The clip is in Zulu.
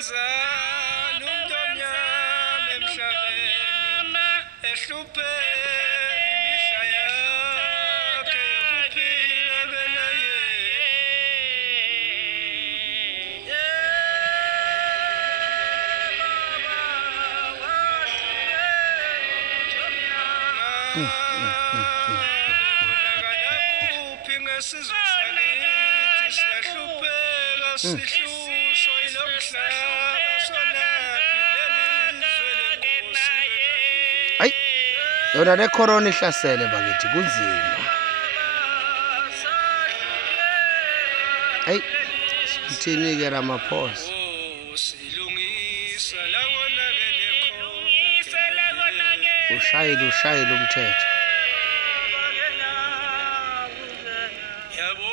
wenzani umuntu omnyama emhlabeni ehlupheka imihla yakhe yokuphila benaye sihlushwa yilo mhlaba Hayi yona le corona ihlasele bakithi kunzima. Hayi sithini ke Ramaphosa silungisa la konakele khona ushayile umthetho. yabo